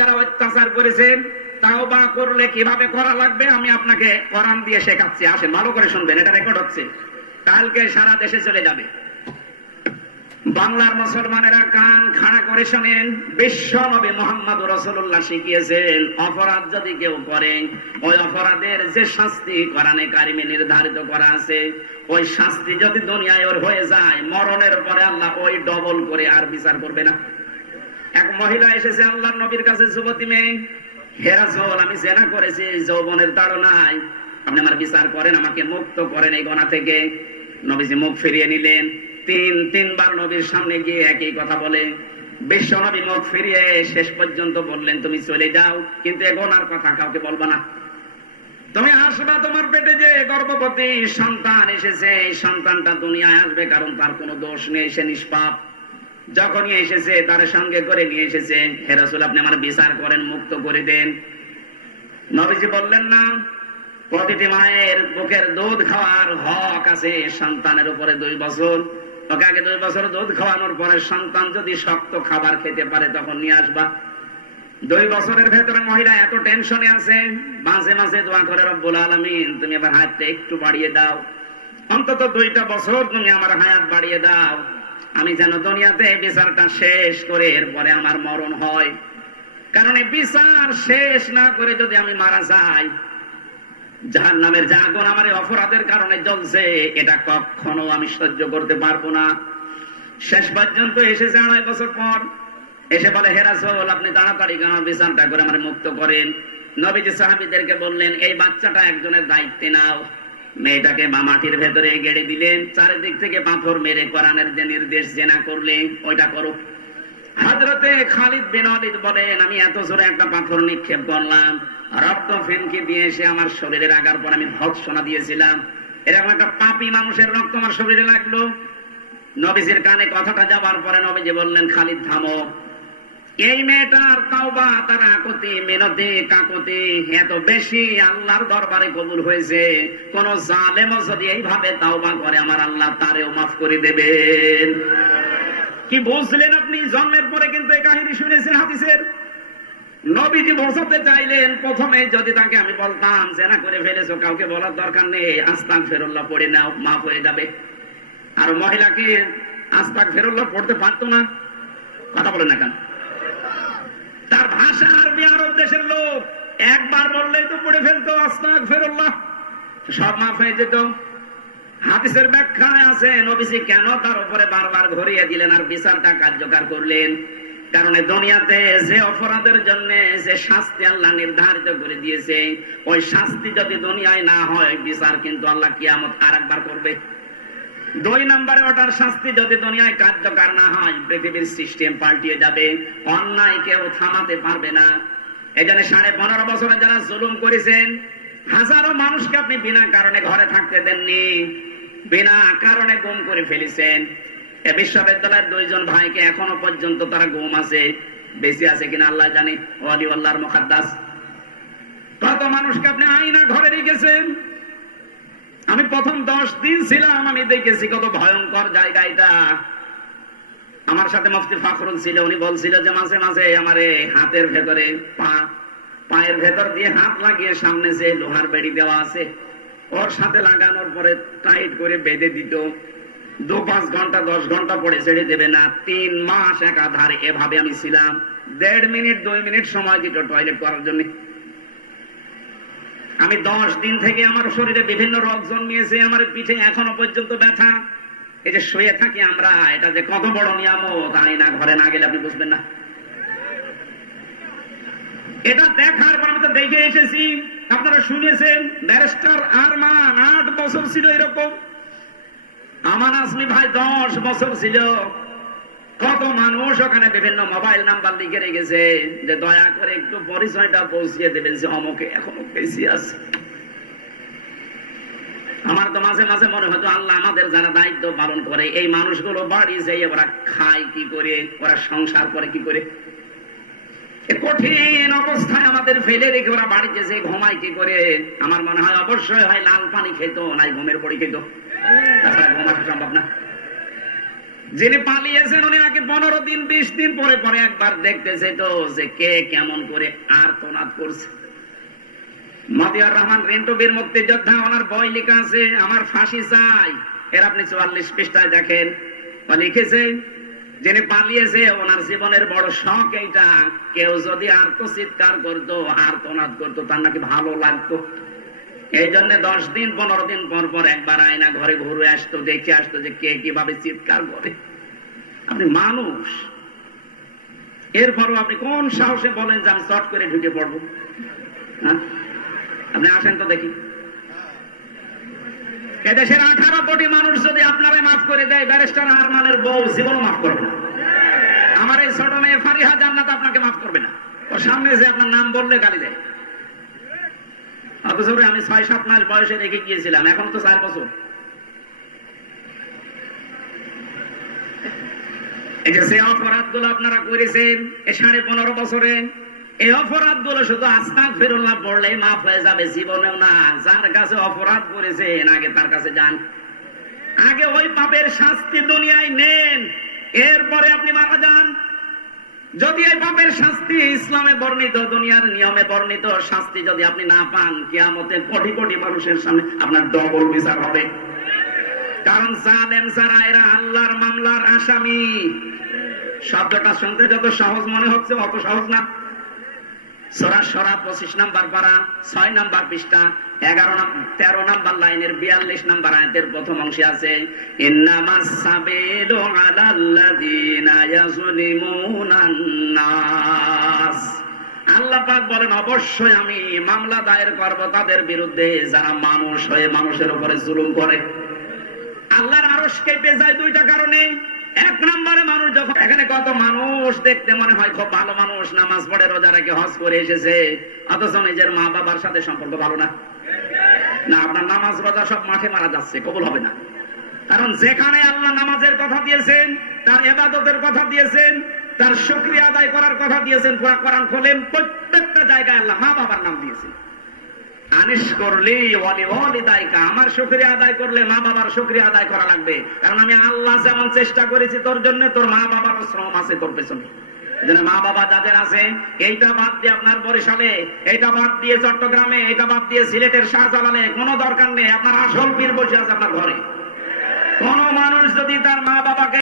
যারা অত্যাচার করেছেন তাওবা করলে কিভাবে করা লাগবে আমি আপনাকে কোরআন দিয়ে শেখাচ্ছি। আসেন ভালো করে শুনবেন, এটা রেকর্ড হচ্ছে, কালকে সারা দেশে চলে যাবে। বাংলার মুসলমানেরা কান খাড়া করে শোনেন। বিশ্ব নবী মুহাম্মদ রাসূলুল্লাহ শিখিয়েছেন, অপরাধ যদি কেউ করে ওই অপরাধের যে শাস্তি কোরআনে কারিমে নির্ধারিত করা আছে, ওই শাস্তি যদি দুনিয়ায় ওর হয়ে যায়, মরণের পরে আল্লাহ ওই ডবল করে আর বিচার করবে না। এক মহিলা এসেছে আল্লাহর নবীর কাছে, যুবতী মেয়ে, হে রাসূল আমি জিনা করেছি, যৌবনের তাড়নায়, আপনি আমার বিচার করেন, আমাকে মুক্ত করেন এই গুনাহ থেকে। নবীজি মুখ ফিরিয়ে নিলেন। তিনবার নবীর সামনে গিয়ে একই কথা বলে। বিশ্ব নবী মুখ ফিরিয়ে শেষ পর্যন্ত বললেন, তুমি চলে যাও, কিন্তু এ গুনার কথা কাউকে বলবা না। তুমি আসবে, তোমার পেটে যে গর্ভবতী সন্তান এসেছে, এই সন্তানটা দুনিয়ায় আসবে, কারণ তার কোনো দোষ নেই, সে নিষ্পাপ। যখনই এসেছে তার সঙ্গে করে নিয়ে এসেছে, হে রাসূল আপনি আমার বিচার করেন, মুক্ত করে দেন। নবীজি বললেন না, প্রতিটি মায়ের বুকের দুধ খাওয়ার হক আছে সন্তানের উপরে 2 বছর। ওকে আগে 2 বছর দুধ খাওয়ানোর পরে সন্তান যদি শক্ত খাবার খেতে পারে তখন নিয়ে আসবা। 2 বছরের ভেতরে মহিলা এত টেনশনে আছে, মাঝে মাঝে দোয়া করে, রব্বুল আলামিন তুমি আমার হায়াতটা একটু বাড়িয়ে দাও, অন্তত 2টা বছর তুমি আমার হায়াত বাড়িয়ে দাও, আমি যেন দুনিয়াতে বিচারটা শেষ করে এরপরে আমার মরণ হয়। কারণ এই বিচার শেষ না করে যদি আমি মারা যাই, জাহান্নামের যে আগুন আমার অপরাধের কারণে জ্বলছে, এটা কখনো আমি সহ্য করতে পারবো না। শেষ পর্যন্ত এসেছে 2.5 বছর পর, এসে বলে, হে রাসূল আপনি তাড়াতাড়ি কেন বিচারটা করে আমার মুক্ত করেন। নবীজি সাহাবীদেরকে বললেন, এই বাচ্চাটা একজনের দায়িত্বে নাও। মেয়েটাকে মাটির ভেতরে গেড়ে দিলেন, চারিদিক থেকে পাথর মেরে কোরআনের যে নির্দেশ জেনা করলে ওইটা করো। হযরতে খালিদ বিন ওয়ালিদ বলেন, আমি এত জোরে একটা পাথর নিক্ষেপ করলাম, রক্ত ফেনকে দিয়ে এসে আমার শরীরে লাগার পর আমি ভৎসনা দিয়েছিলাম, এরকম একটা পাপী মানুষের রক্ত আমার শরীরে লাগলো। নবীজির কানে কথাটা যাবার পরে নবীজি বললেন, খালিদ থামো, এই মেয়েটার তাওবা, তার আকুতি মিনতি কাকুতি এত বেশি আল্লাহর দরবারে কবুল হয়েছে, কোন জালেমও যদি এইভাবে তাওবা করে আমার আল্লাহ তারেও মাফ করে দেবেন। কি বুঝলেন আপনি? জন্মের পরে কিন্তু এই কাহিনী শুনেছেন হাদিসের। নবীজি বোঝাতে চাইলেন, প্রথমে যদি তাকে আমি বলতাম জেনা করে ফেলেছো, কাউকে বলার দরকার নেই, আস্তাগফিরুল্লাহ পড়ে নাও, মাফ হয়ে যাবে। আর মহিলাকে আস্তাগফিরুল্লাহ পড়তে পারতো না, কথা বলে না কেন? তার ভাষা আরবি, আরব দেশের লোক, একবার বললেই তো পড়ে ফেলতো আস্তাগফিরুল্লাহ, সব মাফ হয়ে যেত। হাদিসের ব্যাখ্যায় আছে নবীজি কেন তার উপরে বারবার ঘুরিয়ে দিলেন আর বিচারটা কার্যকর করলেন। কারণ দুনিয়াতে যে অপরাধের জন্য যে শাস্তি আল্লাহ নির্ধারিত করে দিয়েছে, ওই শাস্তি যদি দুনিয়ায় না হয়, বিচার কিন্তু আল্লাহ কিয়ামত আরেকবার করবে। 2 নম্বরে ওটার শাস্তি যদি দুনিয়ায় কার্যকর না হয়, পৃথিবীর সিস্টেম পাল্টিয়ে যাবে, অন্যায় কেউ থামাতে পারবে না। এজন্য 15.5 বছরে যারা জুলুম করেছেন, হাজারো মানুষকে আপনি বিনা কারণে ঘরে থাকতে দেননি, বিনা কারণে গুম করে ফেলেছেন। এ বিশ্ববিদ্যালয়ের 2 জন ভাইকে এখনো পর্যন্ত তারা গুম আছে, বেঁচে আছে কিনা আল্লাহ জানে, ওয়ালি আল্লাহর মুকাদ্দাস। কত মানুষকে আপনি আয়না ঘরে রেখেছেন। আমি প্রথম 10 দিন ছিলাম, আমি দেখেছি কত ভয়ঙ্কর জায়গা এটা। আমার সাথে মুফতি ফখরুল ছিল, উনি বলছিল যে মাঝে মাঝে আমার হাতের ভেতরে পায়ের ভেতর দিয়ে হাত লাগিয়ে সামনে যে লোহার বেড়ি দেওয়া আছে, ওর সাথে লাগানোর পরে টাইট করে বেঁধে দিত। 2-5 ঘন্টা 10 ঘন্টা পরে ছেড়ে দেবে না। 3 মাস একাধারে এভাবে আমি ছিলাম। 1.5 মিনিট 2 মিনিট সময় দিত টয়লেট করার জন্য। আমি 10 দিন থেকে আমার শরীরে বিভিন্ন রোগ জন্মিয়েছে, আমার পিঠে এখনো পর্যন্ত ব্যথা। এই যে শুয়ে থাকি আমরা, এটা যে কত বড় নিয়ামত, আয়না ঘরে না গেলে আপনি বুঝবেন না। এটা দেখার পর আমি তো দেখে এসেছি, আপনারা শুনেছেন ব্যারিস্টার আরমান 8 বছর ছিল এরকম, আমান আজমি ভাই 10 বছর ছিল। কত মানুষ ওখানে বিভিন্ন মোবাইল নাম্বার লিখে রেখেছে যে দয়া করে একটু পরিচয়টা পৌঁছিয়ে দেবেন যে অমুকে এখনো বেশি আছে। আমার তো মাঝে মাঝে মনে হতো, আল্লাহ আমাদের যারা দায়িত্ব পালন করে, এই মানুষগুলো বাড়ি যাই ওরা খায় কি করে, ওরা সংসার করে কি করে, কঠিন অবস্থায় আমাদের ফেলে রেখে ওরা বাড়িতে যে ঘুমায় কি করে। আমার মনে হয় অবশ্যই হয় লাল পানি খেত, নাই ঘুমের পড়ি খেত, তাছাড়া ঘুমাতে সম্ভব না। যিনি পালিয়েছেন উনি নাকি 15 দিন 20 দিন পরে পরে একবার দেখতেছে তো যে কে কেমন করে আর্তনাদ করছে। মতিয়ার রহমান রিন্টু বীর মুক্তিযোদ্ধা, ওনার বই লেখা আছে আমার ফাঁসি চাই, এর আপনি 44 পৃষ্ঠায় দেখেন লিখেছে যিনি পালিয়েছে ওনার জীবনের বড় শখ এইটা, কেউ যদি আর্তচিৎকার করতো আর্তনাদ করতো তার নাকি ভালো লাগতো। এই জন্য 10 দিন 15 দিন পর পর একবার আয়না ঘরে ঘুরে আসতো, দেখে আসতো যে কে কিভাবে চিৎকার করে। আপনি মানুষ, এরপরও আপনি কোন সাহসে বলেন যে আমি চট করে ঢুকে পড়বো? হ্যাঁ, আপনি আসেন তো দেখি। এদেশের 18 কোটি মানুষ যদি আপনারে মাফ করে দেয়, ব্যারিস্টার আরমানের বউ জীবনও মাফ করবে না। আমার এই ছোট মেয়ে ফারিহা জান্নাত আপনাকে মাফ করবে না। ওর সামনে যে আপনার নাম বললে গালি দেয়। অথচ আমি 6-7 মাস বয়সে রেখে গিয়েছিলাম, এখন তো 4 বছর। এই যে অপরাধ গুলো আপনারা করেছেন এই 15.5 বছরে, এই অপরাধ গুলো শুধু আস্তাগফিরুল্লাহ পড়লেই মাফ হয়ে যাবে, জীবনেও না। যার কাছে অপরাধ করেছেন আগে তার কাছে যান, আগে ওই পাপের শাস্তি দুনিয়ায় নেন, এরপরে আপনি মারা যান। যদি এই পাপের শাস্তি ইসলামে বর্ণিত, দুনিয়ার নিয়মে বর্ণিত শাস্তি যদি আপনি না পান, কিয়ামতে কোটি কোটি মানুষের সামনে আপনার ডবল বিচার হবে। কারণ জালেম যারা এরা আল্লাহর মামলার আসামি। শব্দটা শুনতে যত সহজ মনে হচ্ছে অত সহজ না। সূরা শরা 25 নম্বর পারা 6 নম্বর পৃষ্ঠা 13 নম্বর লাইনের 42 নম্বর আয়াতের প্রথম অংশে আছে ইন্নামাস সাবিলু আলাল্লাযিনা ইয়াজলিমুনান নাস। আল্লাহ পাক বলেন অবশ্যই আমি মামলা দায়ের করব তাদের বিরুদ্ধে যারা মানুষ হয়ে মানুষের উপরে জুলুম করে। আল্লাহর আরশ কেঁপে যায় 2টা কারণে। 1 নম্বরে মানুষ যখন, এখানে কত মানুষ দেখতে মনে হয় খুব ভালো মানুষ, নামাজ পড়ে রোজা রেখে হজ করে এসেছে, অথচ নিজের মা বাবার সাথে সম্পর্ক ভালো না। না, আপনার নামাজ রোজা সব মাঠে মারা যাচ্ছে, কবুল হবে না। কারণ যেখানে আল্লাহ নামাজের কথা দিয়েছেন, তার ইবাদতের কথা দিয়েছেন, তার শুকরিয়া আদায় করার কথা দিয়েছেন, কোরআন খোলেন, প্রত্যেকটা জায়গায় আল্লাহ মা বাবার নাম দিয়েছেন। আনিস করলে আমার শুকরিয়া আদায় করলে মা বাবার শুকরিয়া আদায় করা লাগবে। কারণ আমি আল্লাহ যেমন চেষ্টা করেছি তোর জন্য, তোর মা বাবার শ্রম আছে তোর পেছনে। মা বাবা যাদের আছে, এইটা বাদ দিয়ে আপনার বরিশালে, এইটা বাদ দিয়ে চট্টগ্রামে, এটা বাদ দিয়ে সিলেটের শাহজালালে কোনো দরকার নেই। আপনার আসল পীর বসে আছে আপনার ঘরে। কোন মানুষ যদি তার মা বাবাকে